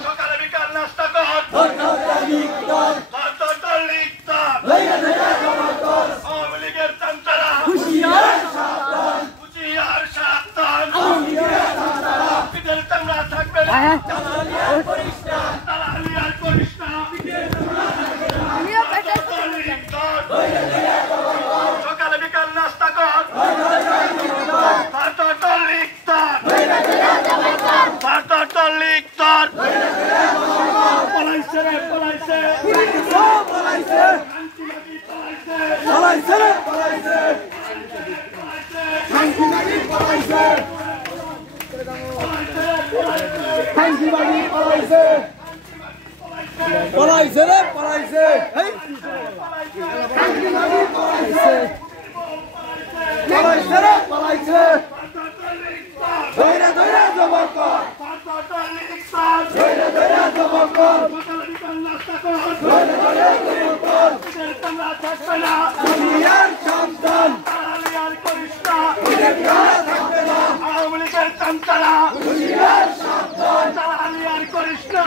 সকালে বিকাল নাস্তা কর আওয়ামী লীগের চামচারা হুঁশিয়ার সাবধান পিঠের চামড়া থাকবে না দালালি আর করিস না সকালে বিকাল নাস্তা কর আওয়ামী লীগের চামচারা দালালি আর করিস না